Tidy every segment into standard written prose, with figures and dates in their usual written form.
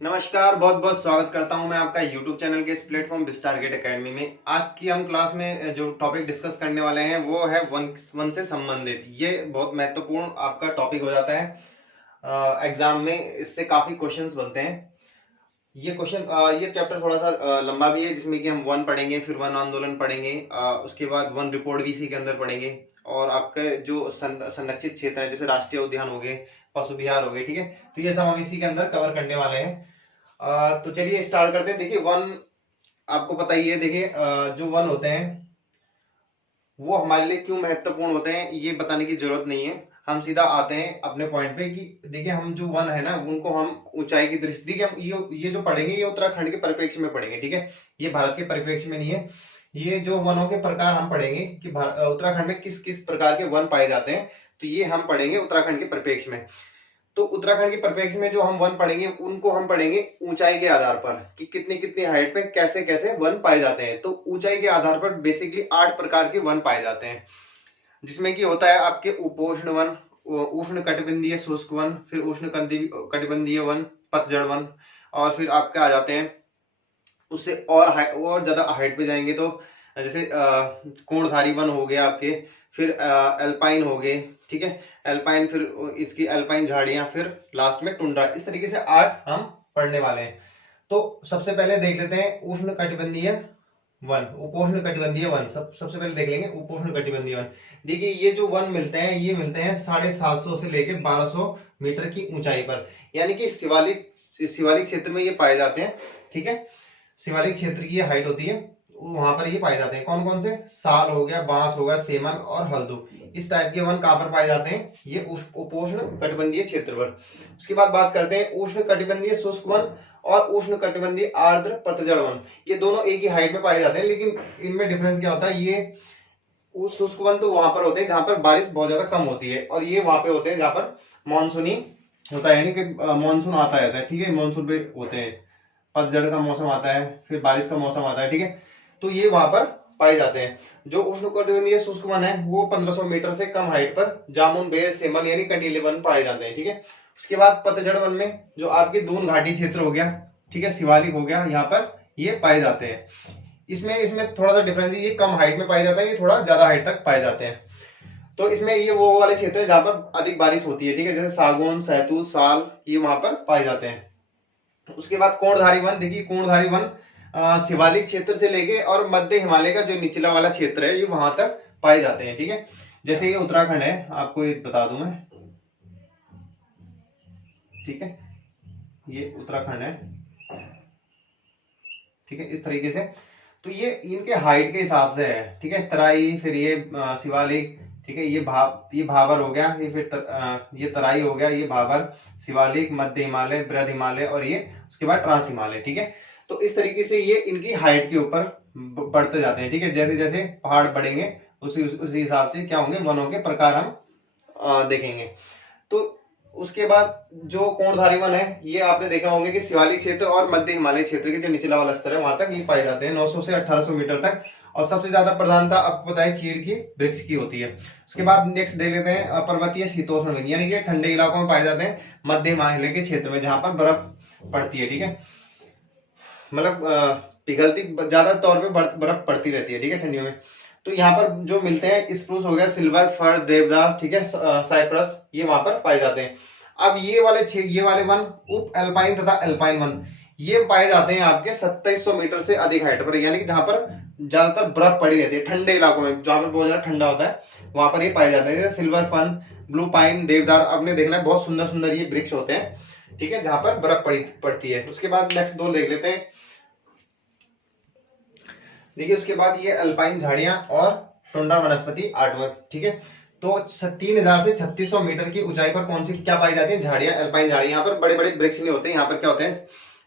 नमस्कार, बहुत बहुत स्वागत करता हूं मैं आपका YouTube चैनल के इस प्लेटफॉर्म विस्टारगेट एकेडमी में। आज की हम क्लास में जो टॉपिक डिस्कस करने वाले हैं वो है वन से संबंधित। ये बहुत महत्वपूर्ण आपका टॉपिक हो जाता है एग्जाम में। इससे काफी क्वेश्चंस बनते हैं। ये चैप्टर थोड़ा सा लंबा भी है, जिसमें कि हम वन पढ़ेंगे, फिर वन आंदोलन पढ़ेंगे, उसके बाद वन रिपोर्ट भी इसी के अंदर पढ़ेंगे। और आपके जो संरक्षित क्षेत्र है, जैसे राष्ट्रीय उद्यान हो गए, पशु विहार हो गए, ठीक है। तो ये सब हम इसी के अंदर कवर करने वाले हैं। तो चलिए स्टार्ट करते हैं। देखिए वन आपको पता ही है। देखिए जो वन होते हैं वो हमारे लिए क्यों महत्वपूर्ण होते हैं ये बताने की जरूरत नहीं है। हम सीधा आते हैं अपने पॉइंट पे कि देखिए हम जो वन है ना उनको हम ऊंचाई की दृष्टि, देखिए हम ये जो पढ़ेंगे ये उत्तराखंड के परिप्रेक्ष्य में पढ़ेंगे, ठीक है। ये भारत के परिप्रेक्ष्य में नहीं है। ये जो वनों के प्रकार हम पढ़ेंगे कि उत्तराखंड में किस किस प्रकार के वन पाए जाते हैं, तो ये हम पढ़ेंगे उत्तराखंड के परिप्रेक्ष्य में। तो उत्तराखंड के परिप्रेक्ष्य में जो हम वन पढ़ेंगे उनको हम पढ़ेंगे ऊंचाई के आधार पर कि कितनी कितनी हाइट पे कैसे कैसे वन पाए जाते हैं। तो ऊंचाई के आधार पर बेसिकली 8 प्रकार के वन पाए जाते हैं, जिसमें कि होता है आपके उपोष्ण वन, उष्ण कटिबंधीय शुष्क वन, फिर उष्ण कटिबंधीय वन, पतझड़ वन, और फिर आपके आ जाते हैं उससे और ज्यादा हाइट पे जाएंगे तो जैसे कोणधारी वन हो गया आपके, फिर एल्पाइन हो गए, ठीक है। एल्पाइन, फिर इसकी एल्पाइन झाड़ियां, फिर लास्ट में टुंड्रा। इस तरीके से 8 हम पढ़ने वाले हैं। तो सबसे पहले देख लेते हैं उष्ण कटिबंधीय वन, उपोष्ण कटिबंधीय वन। सबसे पहले देख लेंगे उपोष्ण कटिबंधीय वन। देखिए ये जो वन मिलते हैं ये मिलते हैं 750 से लेके 1200 मीटर की ऊंचाई पर, यानी कि शिवालिक क्षेत्र में ये पाए जाते हैं, ठीक है। शिवालिक क्षेत्र की ये हाइट होती है, वहां पर ये पाए जाते हैं। कौन कौन से? साल हो गया, बांस हो गया, सेमल और हल्दू। इस टाइप के वन कहां पर पाए जाते हैं? ये उपोष्ण कटिबंधीय क्षेत्र पर। उसके बाद बात करते हैं उष्ण कटिबंधीय शुष्क वन और उष्ण कटिबंधीय आर्द्र पतझड़ वन। ये दोनों एक ही हाइट में पाए जाते हैं, लेकिन इनमें डिफरेंस क्या होता है? ये शुष्क वन तो वहां पर होते हैं जहां पर बारिश बहुत ज्यादा कम होती है, और ये वहां पे होते हैं जहां पर मानसूनी होता है, यानी कि मानसून आता रहता है, ठीक है। मानसून पे होते हैं, पतझड़ का मौसम आता है, फिर बारिश का मौसम आता है, ठीक है। तो ये वहां पर पाए जाते हैं। जो उष्णकटिबंधीय शुष्क वन है वो 1500 मीटर से कम हाइट पर जामुन, बेर, सेमल यानी कंटीले वन पाए जाते हैं, ठीक है। उसके बाद पतझड़ वन में जो आपके दून घाटी क्षेत्र हो गया, ठीक है, शिवालिक हो गया, यहाँ पर ये पाए जाते हैं। इसमें थोड़ा सा डिफरेंस है, ये कम हाइट में पाए जाता है, ये थोड़ा ज्यादा हाइट तक पाए जाते हैं। तो इसमें ये वो वाले क्षेत्र है जहां पर अधिक बारिश होती है, ठीक है, जैसे सागौन, सहतूत, साल, ये वहां पर पाए जाते हैं। उसके बाद कोणधारी वन। देखिए कोणधारी वन शिवालिक क्षेत्र से लेके और मध्य हिमालय का जो निचला वाला क्षेत्र है ये वहां तक पाए जाते हैं, ठीक है। जैसे ये उत्तराखंड है, आपको ये बता दूं मैं, ठीक है, ये उत्तराखंड है, ठीक है, इस तरीके से। तो ये इनके हाइट के हिसाब से है, ठीक है। तराई, फिर ये शिवालिक, ठीक है, ये भाबर हो गया, ये फिर ये तराई हो गया, ये भाबर, शिवालिक, मध्य हिमालय, बृहद हिमालय, और ये उसके बाद ट्रांस हिमालय, ठीक है। तो इस तरीके से ये इनकी हाइट के ऊपर बढ़ते जाते हैं, ठीक है। जैसे जैसे पहाड़ बढ़ेंगे उसी हिसाब से क्या होंगे, वनों के प्रकार हम देखेंगे। तो उसके बाद जो कोणधारी वन है ये आपने देखा होंगे कि शिवालिक क्षेत्र और मध्य हिमालय क्षेत्र के जो निचला वाला स्तर है वहां तक ये पाए जाते हैं, 900 से 1800 मीटर तक। और सबसे ज्यादा प्रधानता आपको पता है चीड़ की वृक्ष की होती है। उसके बाद नेक्स्ट देख लेते हैं पर्वतीय शीतोष्ण वन, यानी कि ठंडे इलाकों में पाए जाते हैं, मध्य हिमालय के क्षेत्र में जहां पर बर्फ पड़ती है, ठीक है। मतलब पिघलती ज्यादा तौर पे बर्फ पड़ती रहती है, ठीक है, ठंडियों में। तो यहाँ पर जो मिलते हैं स्प्रूस हो गया, सिल्वर फर, देवदार, ठीक है, साइप्रस, ये वहां पर पाए जाते हैं। अब ये वाले वन उप एल्पाइन तथा एल्पाइन वन ये पाए जाते हैं आपके 2700 मीटर से अधिक हाइट पर, यानी कि जहां पर ज्यादातर बर्फ पड़ी रहती है, ठंडे इलाकों में जहां पर बहुत ज्यादा ठंडा होता है वहां पर ये पाए जाते हैं। जैसे सिल्वर फन, ब्लू पाइन, देवदार, आपने देखना है बहुत सुंदर सुंदर ये वृक्ष होते हैं, ठीक है, जहां पर बर्फ पड़ती है। उसके बाद नेक्स्ट दो देख लेते हैं। देखिए उसके बाद ये अल्पाइन झाड़ियां और टुंड्रा वनस्पति आर्टवर्क, ठीक है। तो 3000 से 3600 मीटर की ऊंचाई पर कौन सी क्या पाई जाती है? झाड़ियां, अल्पाइन झाड़ियां। यहाँ पर बड़े बड़े वृक्ष नहीं होते, यहाँ पर क्या होते हैं,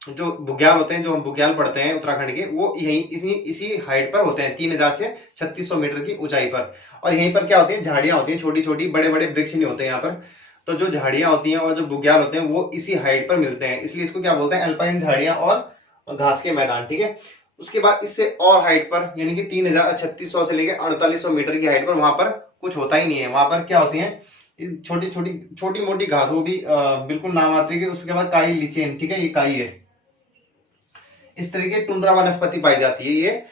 जो बुग्याल होते हैं, जो हम बुग्याल पढ़ते हैं उत्तराखंड के, वो यही इसी हाइट पर होते हैं, 3000 से 3600 मीटर की ऊंचाई पर। और यहीं पर क्या होती है, झाड़ियां होती हैं छोटी छोटी, बड़े बड़े वृक्ष नहीं होते यहाँ पर। तो जो झाड़ियां होती हैं और जो बुग्याल होते हैं वो इसी हाइट पर मिलते हैं, इसलिए इसको क्या बोलते हैं, अल्पाइन झाड़ियां और घास के मैदान, ठीक है। उसके बाद इससे और हाइट पर, यानी कि 3600 से लेकर 4800 मीटर की हाइट पर वहां पर कुछ होता ही नहीं है, वहां पर क्या होती है, छोटी छोटी छोटी मोटी घास, वो भी बिल्कुल नाम आती है। उसके बाद काई लिचेन, ठीक है, ये काई है। इस तरह की टुंड्रा वनस्पति पाई जाती है। ये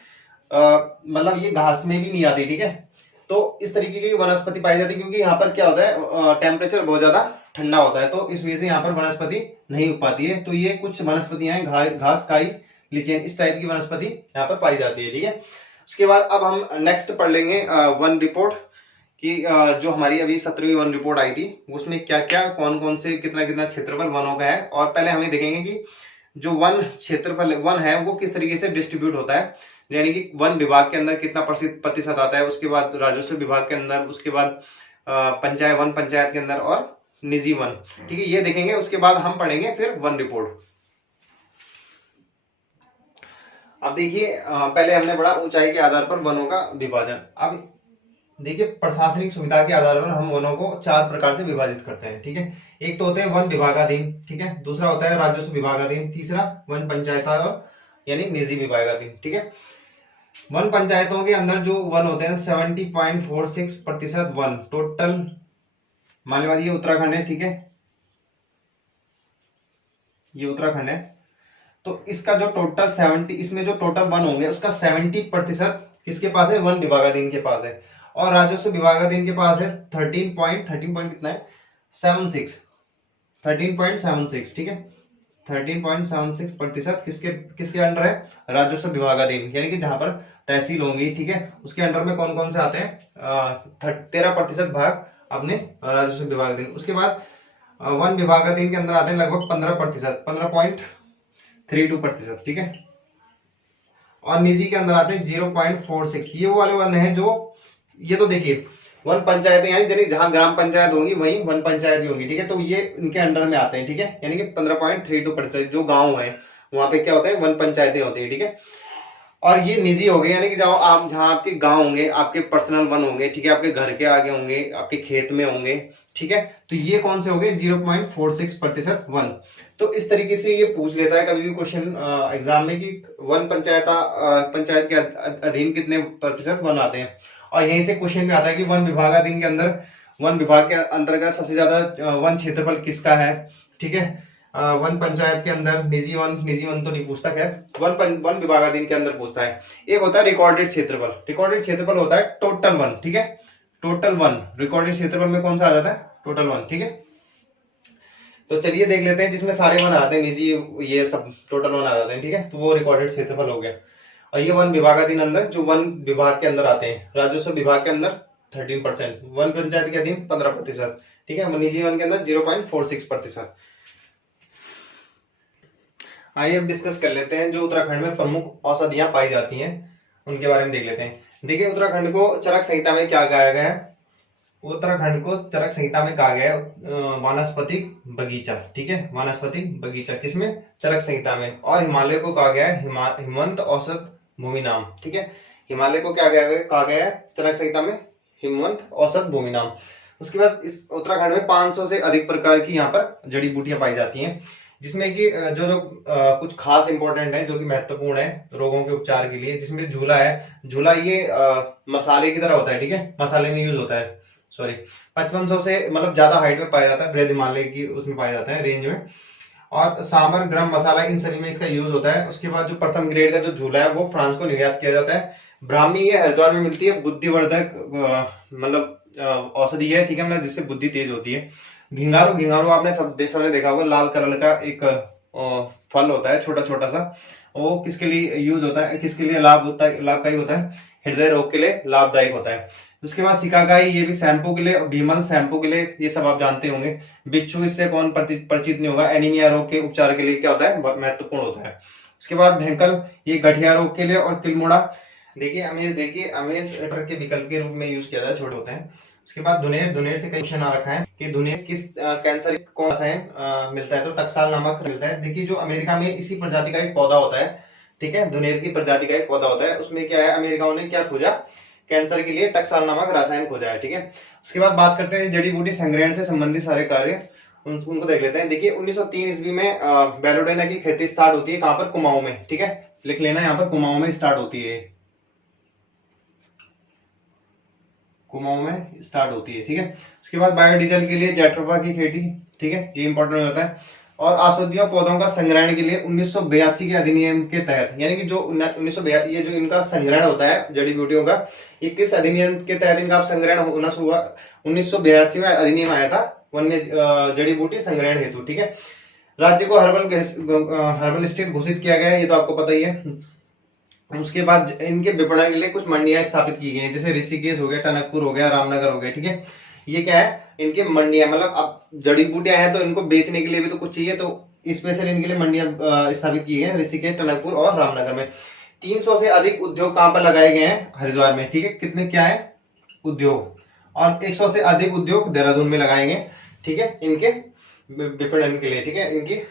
मतलब ये घास में भी नहीं आती, ठीक है। तो इस तरीके की वनस्पति पाई जाती है, क्योंकि यहाँ पर क्या होता है, टेम्परेचर बहुत ज्यादा ठंडा होता है, तो इस वजह से यहाँ पर वनस्पति नहीं उग पाती है। तो ये कुछ वनस्पतियां हैं, घास, काई, लिचेन, इस टाइप की वनस्पति यहाँ पर पाई जाती है, ठीक है। उसके बाद अब हम नेक्स्ट पढ़ लेंगे वन रिपोर्ट कि जो हमारी अभी 17वीं वन रिपोर्ट आई थी, उसमें क्या क्या, कौन कौन से, कितना कितना क्षेत्रफल वनों का है। और पहले हमें देखेंगे कि जो वन क्षेत्रफल वन है वो किस तरीके से डिस्ट्रीब्यूट होता है, यानी कि वन विभाग के अंदर कितना प्रतिशत आता है, उसके बाद राजस्व विभाग के अंदर, उसके बाद पंचायत, वन पंचायत के अंदर, और निजी वन, ठीक है, ये देखेंगे। उसके बाद हम पढ़ेंगे फिर वन रिपोर्ट। अब देखिए, पहले हमने पढ़ा ऊंचाई के आधार पर वनों का विभाजन। अब देखिए, प्रशासनिक सुविधा के आधार पर हम वनों को 4 प्रकार से विभाजित करते हैं, ठीक है। एक तो होते हैं वन विभागाधीन, ठीक है। दूसरा होता है राजस्व विभागाधीन। तीसरा वन पंचायत और यानी निजी विभागाधीन, ठीक है। वन पंचायतों के अंदर जो वन होते हैं 70.46% वन टोटल। मान लीजिए ये उत्तराखंड है, ठीक है, ये उत्तराखंड है। तो इसका जो टोटल 70, इसमें जो टोटल वन होंगे उसका 70% किसके पास है, वन विभागाधीन के पास है। और राजस्व विभागाधीन के पास है 13 कितना है, 76, 13.76, ठीक है। 13.76% किसके किसके अंडर है, राजस्व विभागाधीन, यानी कि जहां पर तहसील होंगी, ठीक है, उसके अंडर में कौन कौन से आते हैं, 13% भाग अपने राजस्व विभागाधीन। उसके बाद वन विभागाधीन के अंदर आते हैं लगभग 15%, 15.32%, ठीक है। और निजी के अंदर आते हैं 0.46। ये वो वाले वन है जो, ये तो देखिए वन पंचायत यानी जहां ग्राम पंचायत होंगी वहीं वन पंचायत भी होंगी, ठीक है। तो ये इनके अंडर में आते हैं, ठीक है, यानी कि 15.32%। जो गांव है वहां पे क्या होता है, वन पंचायतें होती है, ठीक है। और ये निजी हो गए, यानी कि जहां आपके गांव होंगे, आपके पर्सनल वन होंगे, ठीक है, आपके घर के आगे होंगे, आपके खेत में होंगे, ठीक है। तो ये कौन से हो गए, 0.46% वन। तो इस तरीके से ये पूछ लेता है कभी भी क्वेश्चन एग्जाम में कि वन पंचायत के अधीन कितने प्रतिशत वन आते हैं। और यहीं से क्वेश्चन में आता है कि वन विभागाधीन के अंदर, वन विभाग के अंतर्गत सबसे ज्यादा वन क्षेत्रफल किसका है, ठीक है। वन पंचायत के अंदर निजी वन तो नहीं पूछता, खैर वन विभागाधीन के अंदर पूछता है। एक होता है रिकॉर्डेड क्षेत्रफल। रिकॉर्डेड क्षेत्रफल होता है टोटल वन, ठीक है, टोटल वन। रिकॉर्डेड क्षेत्रफल में कौन सा आ जाता है, टोटल वन, ठीक है। तो चलिए देख लेते हैं, जिसमें सारे वन आते हैं, निजी, ये सब टोटल वन आ जाते हैं, ठीक है। तो वो रिकॉर्डेड क्षेत्रफल हो गया। और ये वन विभागाधीन अंदर, जो वन विभाग के अंदर आते हैं, राजस्व विभाग के अंदर 13%, वन पंचायत के अधीन 15%, ठीक है, निजी वन के अंदर 0.46%। आइए अब डिस्कस कर लेते हैं जो उत्तराखंड में प्रमुख औषधियां पाई जाती हैं, उनके बारे में देख लेते हैं। देखिए, उत्तराखंड को चरक संहिता में क्या कहा गया है, उत्तराखंड को चरक संहिता में कहा गया है वानस्पतिक बगीचा, ठीक है, वानस्पतिक बगीचा किसमें, चरक संहिता में। और हिमालय को कहा गया है हिमवंत औसत भूमि नाम, ठीक है। हिमालय को क्या कहा गया है चरक संहिता में, हिमवंत औसत भूमि नाम। उसके बाद इस उत्तराखंड में 500 से अधिक प्रकार की यहाँ पर जड़ी बूटियां पाई जाती हैं, जिसमें कि जो जो कुछ खास इंपॉर्टेंट है, जो कि महत्वपूर्ण है रोगों के उपचार के लिए, जिसमें झूला है। झूला ये मसाले की तरह होता है, ठीक है, मसाले में यूज होता है, सॉरी। 5500 से मतलब ज्यादा हाइट में पाया जाता है, बृहद हिमालय की उसमें पाया जाता है रेंज में। और सांबर, गरम मसाला, इन सभी में इसका यूज होता है। उसके बाद जो प्रथम ग्रेड का जो झूला है वो फ्रांस को निर्यात किया जाता है। ब्राह्मी ये हरिद्वार में मिलती है, बुद्धिवर्धक मतलब औषधि है, ठीक है, मतलब जिससे बुद्धि तेज होती है। घिंगारू, घिंगारू आपने सबने देखा होगा, लाल कलर का एक फल होता है, छोटा छोटा सा। वो किसके लिए यूज होता है, किसके लिए लाभकारी होता है, हृदय रोग के लिए लाभदायक होता है। उसके बाद सिकाकाई, ये भी शैम्पू के लिए, भीमल शैम्पू के लिए, ये सब आप जानते होंगे। बिच्छू, इससे कौन परिचित नहीं होगा, एनीमिया रोग के उपचार के लिए क्या होता है, महत्वपूर्ण होता है। उसके बाद धेंकल, ये गठिया रोग के लिए। और किलमोड़ा, देखिए अमेज के विकल्प के रूप में यूज किया जाता है, छोटे होते हैं। उसके बाद धुनेर, धुनेर से कई क्वेश्चन आ रखा है कि धुनेर किस कैंसर कौन सा है मिलता है, तो टक्साल नामक मिलता है। देखिए, जो अमेरिका में इसी प्रजाति का एक पौधा होता है, ठीक है, धुनेर की प्रजाति का एक पौधा होता है, उसमें क्या है, अमेरिकाओं ने क्या खोजा, कैंसर के लिए टक्साल नामक रसायन खोजा है, ठीक है। उसके बाद बात करते हैं जड़ी बूटी संग्रहण से संबंधित सारे कार्य, उनको देख लेते हैं। देखिए 1903 ईस्वी में बेलोडेना की खेती स्टार्ट होती है, कहां पर, कुमाऊं में, ठीक है, लिख लेना, यहाँ पर कुमाऊं में स्टार्ट होती है, कुमाऊं में स्टार्ट होती है, ठीक है। उसके बाद बायोडीजल के लिए जैट्रोफा की खेती, ठीक है, ये इंपॉर्टेंट होता है। और औषधीय पौधों का संग्रहण के लिए 1982 के अधिनियम के तहत, यानी कि जो 1982 ये जो इनका संग्रहण होता है जड़ी बूटियों का, ये किस अधिनियम के तहत इनका संग्रहण होना शुरू हुआ? 1982 में अधिनियम आया था वन्य जड़ी बूटी संग्रहण हेतु, ठीक है। राज्य को हर्बल स्टेट घोषित किया गया है, ये तो आपको पता ही है। उसके बाद इनके विपणन के लिए कुछ मंडियां स्थापित की गई हैं, जैसे ऋषिकेश हो गया, टनकपुर हो गया, रामनगर हो गया, ठीक है। ये क्या है, इनके मंडियां, मतलब अब जड़ी बूटियां हैं तो इनको बेचने के लिए भी तो कुछ चाहिए, तो स्पेशल इनके लिए मंडियां स्थापित की गई हैं ऋषिकेश, टनकपुर और रामनगर में। 300 से अधिक उद्योग कहां पर लगाए गए हैं? हरिद्वार में, ठीक है। कितने क्या है उद्योग, और 100 से अधिक उद्योग देहरादून में लगाए गए, ठीक है, इनके विपणन के लिए, ठीक है, इनकी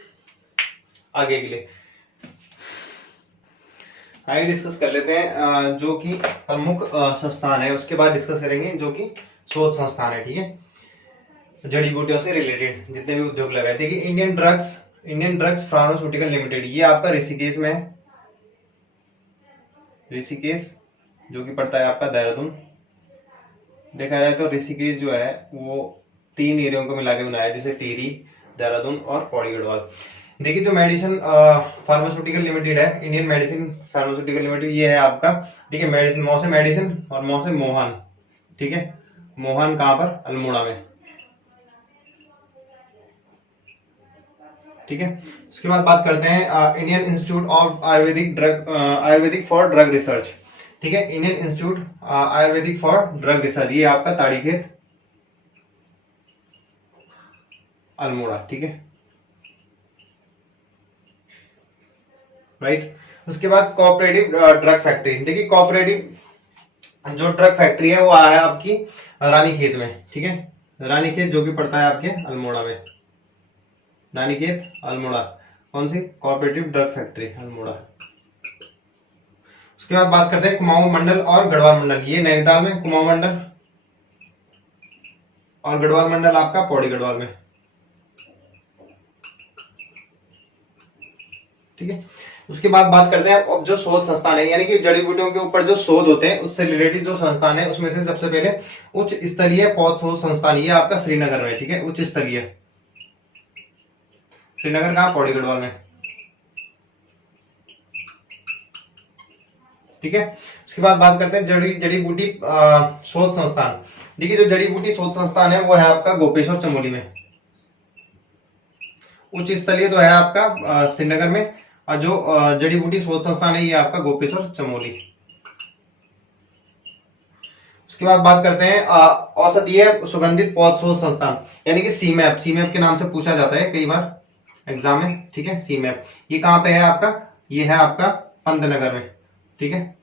आगे के लिए। आगे डिस्कस कर लेते हैं जो कि प्रमुख संस्थान है, उसके बाद डिस्कस करेंगे जो कि शोध संस्थान है, ठीक है, जड़ी बूटियों से रिलेटेड जितने भी उद्योग लगाए। देखिए इंडियन ड्रग्स फार्मास्यूटिकल लिमिटेड, ये आपका ऋषिकेश में है, ऋषिकेश जो कि पड़ता है आपका देहरादून। देखा जाए तो ऋषिकेश जो है वो 3 एरियो को मिला के बनाया, जैसे टिहरी, देहरादून और पौड़ी गढ़वाल। देखिए जो मेडिसिन फार्मास्यूटिकल लिमिटेड है, इंडियन मेडिसिन फार्मास्यूटिकल लिमिटेड, ये है आपका, देखिए मेडिसिन, मौ से मेडिसिन और मौ से मोहन, ठीक है। मोहन कहां पर? अल्मोड़ा में, ठीक है। उसके बाद बात करते हैं Indian institute of Ayurvedic for drug research, ठीक है, Indian institute Ayurvedic for drug research, ये आपका ताड़ीखेत, अल्मोड़ा, ठीक है, राइट। उसके बाद कोऑपरेटिव ड्रग फैक्ट्री, देखिए कोऑपरेटिव जो ड्रग फैक्ट्री है वो है आपकी रानीखेत में, ठीक है, रानीखेत जो कि पड़ता है आपके अल्मोड़ा में, रानीखेत अल्मोड़ा, कौन सी? Cooperative drug factory Almora. उसके बाद बात करते हैं कुमाऊं मंडल और गढ़वाल मंडल, ये नैनीताल में कुमाऊं मंडल और गढ़वाल मंडल आपका पौड़ी गढ़वाल में, ठीक है। उसके बाद बात करते हैं अब जो शोध संस्थान है, यानी कि जड़ी बूटियों के ऊपर जो शोध होते हैं उससे रिलेटेड जो संस्थान है, उसमें से सबसे पहले उच्च स्तरीय पौध शोध संस्थान, ये आपका श्रीनगर में, ठीक है, उच्च स्तरीय, श्रीनगर कहां? पौड़ी गढ़वाल में, ठीक है। उसके बाद बात करते हैं जड़ी बूटी शोध संस्थान। देखिए जो जड़ी बूटी शोध संस्थान है वो है आपका गोपेश्वर चमोली में, उच्च स्तरीय तो है आपका श्रीनगर में, और जो जड़ी बूटी शोध संस्थान है ये आपका गोपेश्वर चमोली। उसके बाद बात करते हैं औषधीय सुगंधित पौध शोध संस्थान, यानी कि सीमैप, सीमैप के नाम से पूछा जाता है कई बार एग्जाम में, ठीक है, सीमैप, ये कहां पे है आपका? ये है आपका पंतनगर में, ठीक है,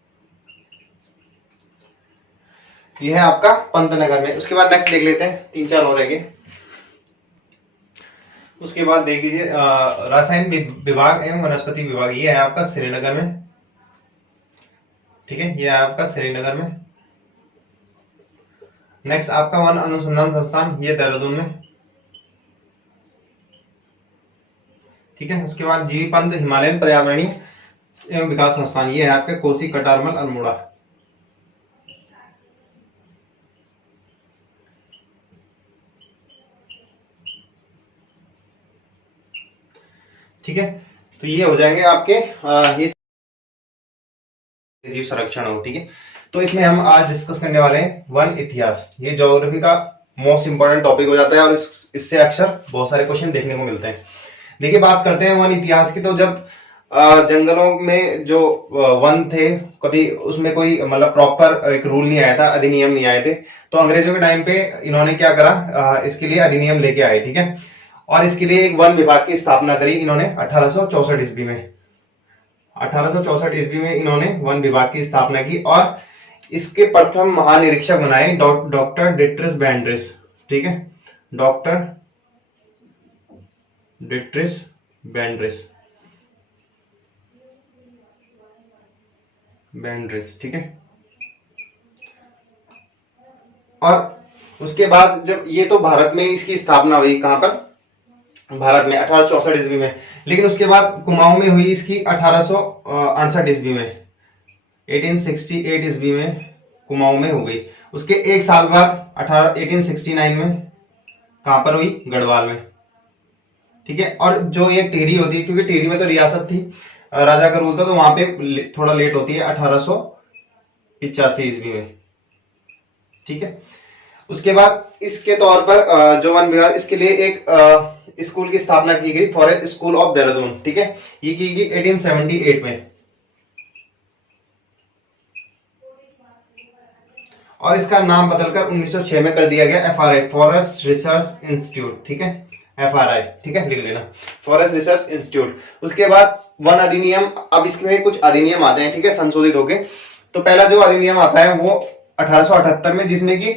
ये है आपका पंतनगर में। उसके बाद नेक्स्ट देख लेते हैं, 3-4 और रहेंगे। उसके बाद देख लीजिए रसायन विभाग एवं वनस्पति विभाग, ये है आपका श्रीनगर में, ठीक है, ये है आपका श्रीनगर में। नेक्स्ट आपका वन अनुसंधान संस्थान, ये देहरादून में, ठीक है। उसके बाद जीवी पंत हिमालयन पर्यावरणीय एवं विकास संस्थान, ये है आपके कोसी कटारमल अल्मोड़ा, ठीक है। तो ये हो जाएंगे आपके ये जीव संरक्षण हो, ठीक है। तो इसमें हम आज डिस्कस करने वाले हैं वन इतिहास, ये ज्योग्राफी का मोस्ट इंपोर्टेंट टॉपिक हो जाता है और इससे अक्सर बहुत सारे क्वेश्चन देखने को मिलते हैं। देखिए बात करते हैं वन इतिहास की, तो जब जंगलों में जो वन थे, कभी उसमें कोई मतलब प्रॉपर एक रूल नहीं आया था, अधिनियम नहीं आए थे, तो अंग्रेजों के टाइम पे इन्होंने क्या करा, इसके लिए अधिनियम लेके आए, ठीक है, और इसके लिए एक वन विभाग की स्थापना करी इन्होंने 1864 ईस्वी में, 1864 ईस्वी में इन्होंने वन विभाग की स्थापना की, और इसके प्रथम महानिरीक्षक बनाए डॉक्टर डिट्रिस बैंड्रिस, ठीक है, डॉक्टर डिट्रिस बैंड्रिस, ठीक है। और उसके बाद जब ये तो भारत में इसकी स्थापना हुई, कहां पर? भारत में 1864 ईस्वी में, लेकिन उसके बाद कुमाऊं में हुई इसकी 1868 ईस्वी में, 1868 ईस्वी में कुमाऊं में हो गई। उसके एक साल बाद 1869 में कहां पर हुई? गढ़वाल में। ठीक है। और जो ये टिहरी होती है, क्योंकि टिहरी में तो रियासत थी, राजा का रूल था, तो वहां पे थोड़ा लेट होती है, 1885 ईस्वी में। ठीक है। उसके बाद इसके तौर पर जो वन विभाग, इसके लिए एक स्कूल की स्थापना की गई, फॉरेस्ट स्कूल ऑफ देहरादून। ठीक है। ये की गई 1878 में, और इसका नाम बदलकर 1906 में कर दिया गया FRI, फॉरेस्ट रिसर्च इंस्टीट्यूट। ठीक है, FRI। ठीक है, लिख लेना, फॉरेस्ट रिसर्च इंस्टीट्यूट। उसके बाद वन अधिनियम, अब इसमें कुछ अधिनियम आते हैं, ठीक है, संशोधित हो गए। तो पहला जो अधिनियम आता है वो 1878 में, जिसमें कि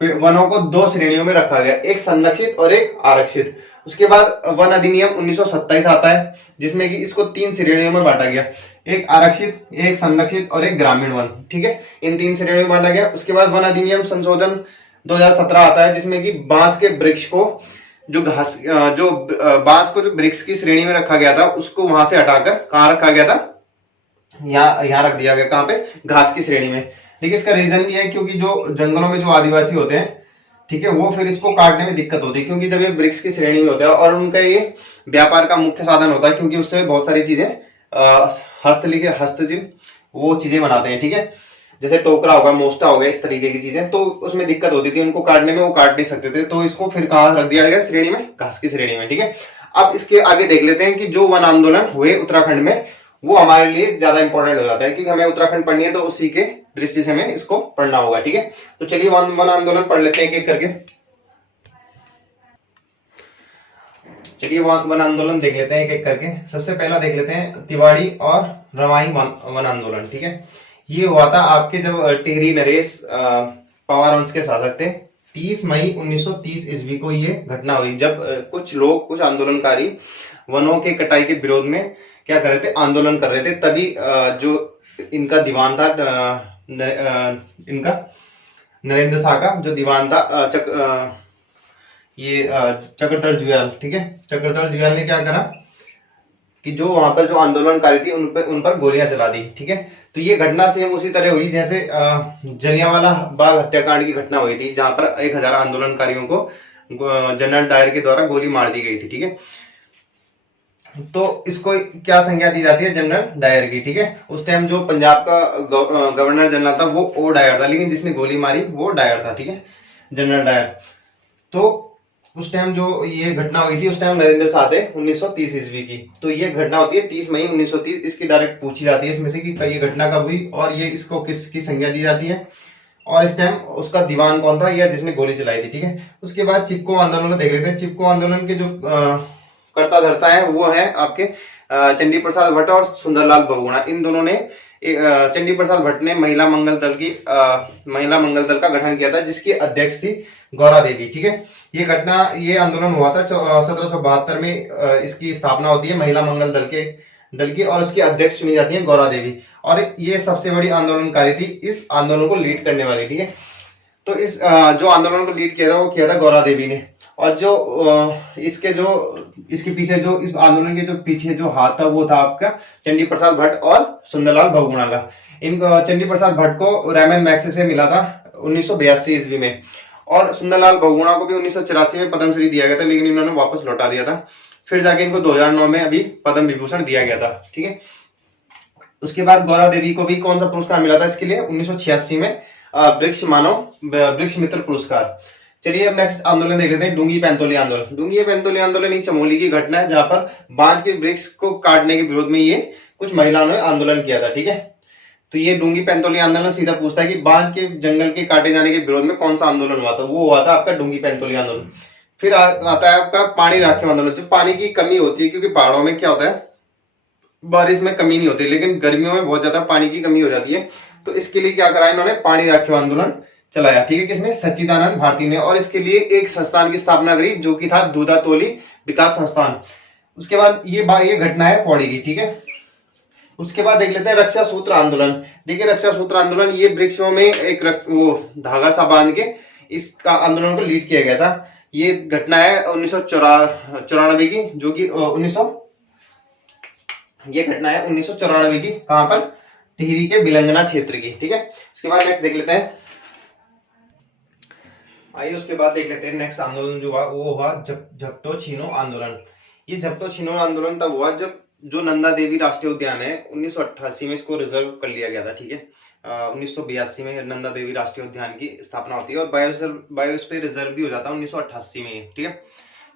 वनों को दो श्रेणियों में रखा गया, एक संरक्षित और एक आरक्षित। उसके बाद वन अधिनियम 1927 आता है, जिसमें कि इसको तीन श्रेणियों में बांटा गया, एक आरक्षित, एक संरक्षित और एक ग्रामीण वन। ठीक है, इन तीन श्रेणियों में बांटा गया। उसके बाद वन अधिनियम संशोधन 2017 आता है, जिसमें कि बांस के वृक्ष को जो घास जो बांस को जो वृक्ष की श्रेणी में रखा गया था, उसको वहां से हटाकर कहां रखा गया था? यहाँ रख दिया गया, कहां पे? घास की श्रेणी में। ठीक है, इसका रीजन भी है क्योंकि जो जंगलों में जो आदिवासी होते हैं, ठीक है, वो फिर इसको काटने में दिक्कत होती है, क्योंकि जब ये वृक्ष की श्रेणी में होता है और उनका ये व्यापार का मुख्य साधन होता है, क्योंकि उससे बहुत सारी चीजें हस्तशिल्प वो चीजें बनाते हैं। ठीक है, जैसे टोकरा होगा, मोस्टा हो गया, इस तरीके की चीजें, तो उसमें दिक्कत होती थी उनको काटने में, वो काट नहीं सकते थे, तो इसको फिर कहां रख दिया गया? श्रेणी में, घास की श्रेणी में। ठीक है, अब इसके आगे देख लेते हैं कि जो वन आंदोलन हुए उत्तराखंड में, वो हमारे लिए ज्यादा इंपॉर्टेंट हो जाता है, क्योंकि हमें उत्तराखंड पढ़नी है, तो उसी के दृष्टि से हमें इसको पढ़ना होगा। ठीक है, तो चलिए वन आंदोलन पढ़ लेते हैं एक एक करके। चलिए वन आंदोलन देख लेते हैं एक एक करके। सबसे पहला देख लेते हैं तिवाड़ी और रवाई वन आंदोलन। ठीक है, ये हुआ था आपके जब टिहरी नरेश पवार वंश के शासक थे। 30 मई 1930 ईस्वी को ये घटना हुई, जब कुछ आंदोलनकारी वनों के कटाई के विरोध में क्या कर रहे थे? आंदोलन कर रहे थे। तभी जो इनका दीवान था, इनका नरेंद्र शाह का जो दीवान था, चक्रधर जुयाल। ठीक है, चक्रधर जुयाल ने क्या करा कि जो वहां पर जो आंदोलनकारी थी उन पर गोलियां चला दी। ठीक है, तो ये घटना सेम उसी तरह हुई जैसे जलियांवाला बाग हत्याकांड की घटना हुई थी, जहां पर 1000 आंदोलनकारियों को जनरल डायर के द्वारा गोली मार दी गई थी। ठीक है, तो इसको क्या संज्ञा दी जाती है? जनरल डायर की। ठीक है, उस टाइम जो पंजाब का गवर्नर जनरल था वो ओ डायर था, लेकिन जिसने गोली मारी वो डायर था। ठीक है, जनरल डायर। तो उस टाइम जो ये घटना हुई थी, उस टाइम नरेंद्र शाह थे, 1930 ईस्वी की। तो ये घटना होती है 30 मई 1930। इसकी डायरेक्ट पूछी जाती है इसमें से कि ये घटना कब हुई और ये इसको किसकी संज्ञा दी जाती है, और इस टाइम उसका दीवान कौन था या जिसने गोली चलाई थी। ठीक है, उसके बाद चिपको आंदोलन को देख लेते हैं। चिपको आंदोलन के जो कर्ता धर्ता है वो है आपके चंडी प्रसाद भट्ट और सुंदरलाल बहुगुणा। इन दोनों ने चंडी प्रसाद भट्ट ने महिला मंगल दल का गठन किया था, जिसकी अध्यक्ष थी गौरा देवी। ठीक है, ये आंदोलन हुआ था 1772 में। इसकी स्थापना होती है महिला मंगल दल की, और उसकी अध्यक्ष चुनी जाती है गौरा देवी, और ये सबसे बड़ी आंदोलनकारी थी, इस आंदोलन को लीड करने वाली। ठीक है, तो इस जो आंदोलन को लीड किया था वो किया था गौरा देवी ने। और इसके पीछे जो इस आंदोलन के जो पीछे जो हाथ था वो था आपका चंडी प्रसाद भट्ट और सुंदरलाल बहुगुणा का। चंडी प्रसाद भट्ट को रैमन मैग्सेसे से मिला था 1982 ईस्वी में, और सुंदरलाल बहुगुणा को भी 1984 में पद्मश्री दिया गया था, लेकिन इन्होंने वापस लौटा दिया था। फिर जाके इनको 2009 में अभी पद्म विभूषण दिया गया था। ठीक है, उसके बाद गौरा देवी को भी कौन सा पुरस्कार मिला था इसके लिए? 1986 में वृक्ष मित्र पुरस्कार। चलिए अब नेक्स्ट आंदोलन देख लेते हैं, डूंगी पैंतोली आंदोलन। डूंगी पैंतोली आंदोलन ही चमोली की घटना है, जहां पर बांज के वृक्ष को काटने के विरोध में ये कुछ महिलाओं ने आंदोलन किया था। ठीक है, तो ये डूंगी पैंतोली आंदोलन सीधा पूछता है कि बांज के जंगल के काटे जाने के विरोध में कौन सा आंदोलन हुआ था? वो हुआ था आपका डूंगी पैंतोली आंदोलन। फिर आता है आपका पानी राखियों आंदोलन। जो पानी की कमी होती है, क्योंकि पहाड़ों में क्या होता है, बारिश में कमी नहीं होती, लेकिन गर्मियों में बहुत ज्यादा पानी की कमी हो जाती है, तो इसके लिए क्या करा इन्होंने? पानी राखियों आंदोलन चलाया। ठीक है, किसने? सच्चिदानंद भारती ने, और इसके लिए एक संस्थान की स्थापना करी जो कि था दूधातोली विकास संस्थान। उसके बाद ये घटना है पौड़ी की। ठीक है, उसके बाद देख लेते हैं रक्षा सूत्र आंदोलन। देखिए रक्षा सूत्र आंदोलन, ये वृक्षों में एक वो धागा सा बांध के इसका आंदोलन को लीड किया गया था। ये घटना है 1994 की, जो कि ये घटना है 1994 की। कहां पर? टिहरी के बिलंगना क्षेत्र की। ठीक है, उसके बाद नेक्स्ट देख लेते हैं आइए उसके बाद देख लेते हैं नेक्स्ट आंदोलन जो हुआ वो हुआ झपटो छिनो आंदोलन। ये झपटो छिनो आंदोलन तब हुआ जब जो नंदा देवी राष्ट्रीय उद्यान है 1988 में इसको रिजर्व कर लिया गया था, ठीक है। 1982 में नंदा देवी राष्ट्रीय उद्यान की स्थापना होती है और बायोस्फीयर रिजर्व भी हो जाता है 1988 में, ठीक है।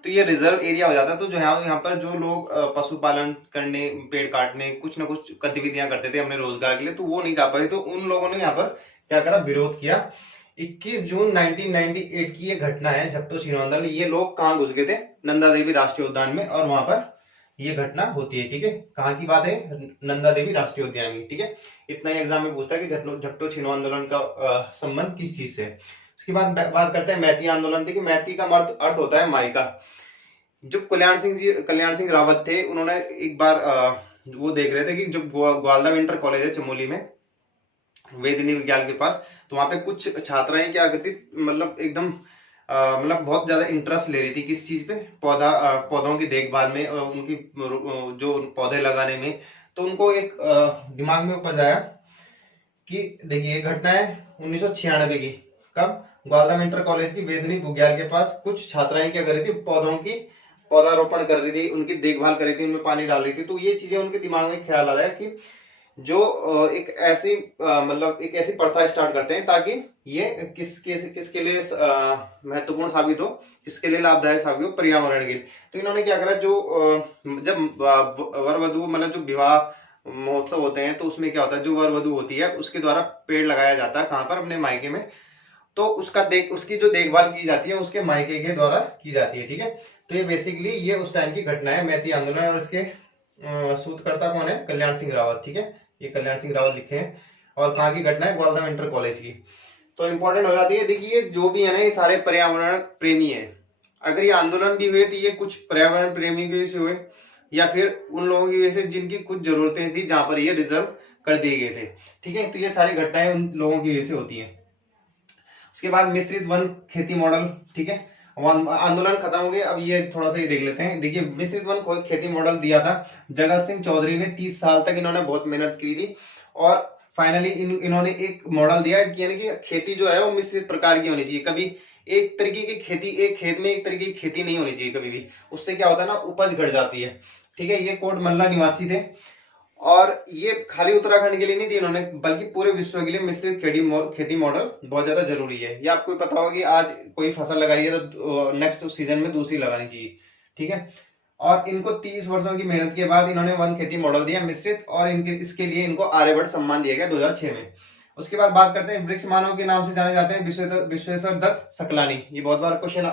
तो ये रिजर्व एरिया हो जाता है। तो जो यहाँ पर जो लोग पशुपालन करने, पेड़ काटने, कुछ ना कुछ गतिविधियां करते थे अपने रोजगार के लिए, तो वो नहीं जा पाए। तो उन लोगों ने यहाँ पर क्या करा, विरोध किया। 21 जून 1998 की ये घटना है झपटो छिनो आंदोलन। ये लोग कहाँ घुस गए थे, नंदा देवी राष्ट्रीय उद्यान में, और वहां पर ये घटना होती है, ठीक है। कहाँ की बात है, नंदा देवी राष्ट्रीय उद्यान की, ठीक है। इतना ही एग्जाम में पूछता है कि झपटो छिनो आंदोलन का संबंध किस चीज से। उसके बाद बात करते हैं मैती आंदोलन। देखिए मैती का अर्थ होता है माई का। जो कल्याण सिंह रावत थे, उन्होंने एक बार वो देख रहे थे कि जो ग्वालदा विंटर कॉलेज है चमोली में, वेदिनी विज्ञान के पास, तो वहां पे कुछ छात्राएं क्या करती, मतलब एकदम मतलब बहुत ज्यादा इंटरेस्ट ले रही थी किस चीज पे, पौधों की देखभाल में, उनकी जो पौधे लगाने में। तो उनको एक दिमाग में उपज आया कि देखिए ये घटना है 1996 की। कब, ग्वालदा विंटर कॉलेज की वेदनी बुग्याल के पास कुछ छात्राएं क्या कर रही थी, पौधारोपण कर रही थी, उनकी देखभाल कर रही थी, उनमें पानी डाल रही थी। तो ये चीजें उनके दिमाग में ख्याल आया कि जो एक ऐसी मतलब एक ऐसी प्रथा स्टार्ट करते हैं ताकि ये किसके लिए महत्वपूर्ण साबित हो, किसके लिए लाभदायक साबित हो, पर्यावरण के लिए। तो इन्होंने क्या करा, जो जब वर वधु मतलब जो विवाह महोत्सव होते हैं, तो उसमें क्या होता है, जो वर वधु होती है उसके द्वारा पेड़ लगाया जाता है, कहाँ पर, अपने मायके में। तो उसकी जो देखभाल की जाती है उसके मायके के द्वारा की जाती है, ठीक है। तो ये बेसिकली ये उस टाइम की घटना है मैती आंदोलन, और इसके सूत्रकर्ता कौन है, कल्याण सिंह रावत, ठीक है। ये कल्याण सिंह रावत लिखे हैं। और कहाँ की घटना है, ग्वालदा विंटर कॉलेज की। तो इंपॉर्टेंट हो जाती है। देखिए जो भी है ना, ये सारे पर्यावरण प्रेमी है। अगर ये आंदोलन भी हुए तो ये कुछ पर्यावरण प्रेमी की वजह से हुए, या फिर उन लोगों की वजह से जिनकी कुछ जरूरतें थी जहां पर ये रिजर्व कर दिए गए थे, ठीक है। तो ये सारी घटनाएं उन लोगों की वजह से होती है। उसके बाद मिश्रित वन खेती मॉडल, ठीक है। आंदोलन खत्म हो गए, अब ये थोड़ा सा ये देख लेते हैं। देखिए मिश्रित वन खेती मॉडल दिया था जगत सिंह चौधरी ने। 30 साल तक इन्होंने बहुत मेहनत की थी, और फाइनली इन्होंने एक मॉडल दिया, यानी कि खेती जो है वो मिश्रित प्रकार की होनी चाहिए। कभी एक तरीके की खेती, एक खेत में एक तरीके की खेती नहीं होनी चाहिए कभी भी। उससे क्या होता है ना, उपज घट जाती है, ठीक है। ये कोट मल्ला निवासी थे, और ये खाली उत्तराखंड के लिए नहीं दी इन्होंने, बल्कि पूरे विश्व के लिए मिश्रित खेती मॉडल बहुत ज्यादा जरूरी है। ये आपको पता होगा कि आज कोई फसल लगाई है तो नेक्स्ट सीजन में दूसरी लगानी चाहिए, ठीक है। और इनको 30 वर्षों की मेहनत के बाद इन्होंने वन खेती मॉडल दिया मिश्रित, और इसके लिए इनको आर्यभट्ट सम्मान दिया गया 2006 में। उसके बाद बात करते हैं वृक्ष मानव के नाम से जाने जाते हैं विश्वेश्वर दत्त सकलानी। ये बहुत बार क्वेश्चन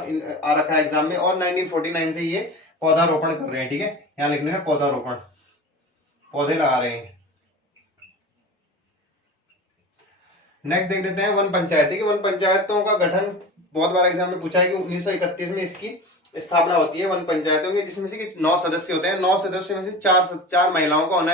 आ रखा है एग्जाम में, और 1949 से ये पौधारोपण कर रहे हैं, ठीक है। यहाँ लिखने का पौधारोपण, पौधे लगा रहे हैं। नेक्स्ट देख लेते हैं वन पंचायत। देखिए वन पंचायतों का गठन बहुत बार एग्जाम में पूछा है कि 1931 में इसकी स्थापना होती है वन पंचायतों की, जिसमें से कि 9 सदस्य होते हैं। 9 सदस्यों में से चार महिलाओं का होना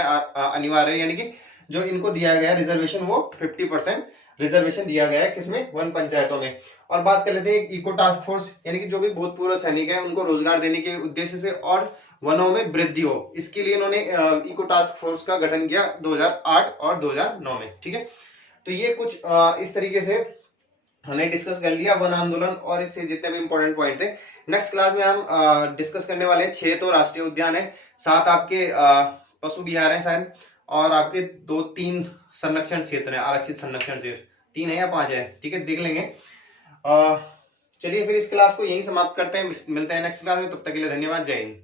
अनिवार्य है, यानी कि जो इनको दिया गया रिजर्वेशन वो 50% रिजर्वेशन दिया गया है, किसमें, वन पंचायतों में। और बात कर लेते हैं इको टास्क फोर्स, यानी कि जो भी भूतपूर्व सैनिक है उनको रोजगार देने के उद्देश्य से और वनों में वृद्धि हो, इसके लिए इन्होंने इको टास्क फोर्स का गठन किया 2008 और 2009 में, ठीक है। तो ये कुछ इस तरीके से हमने डिस्कस कर लिया वन आंदोलन और इससे जितने भी इंपॉर्टेंट पॉइंट थे। नेक्स्ट क्लास में हम डिस्कस करने वाले हैं 6 तो राष्ट्रीय उद्यान है, 7 आपके पशु विहार है शायद, और आपके 2-3 संरक्षण क्षेत्र है, आरक्षित संरक्षण क्षेत्र 3 है या 5 है, ठीक है, देख लेंगे। चलिए फिर इस क्लास को यहीं समाप्त करते हैं, मिलते हैं नेक्स्ट क्लास में, तब तक के लिए धन्यवाद, जय हिंद।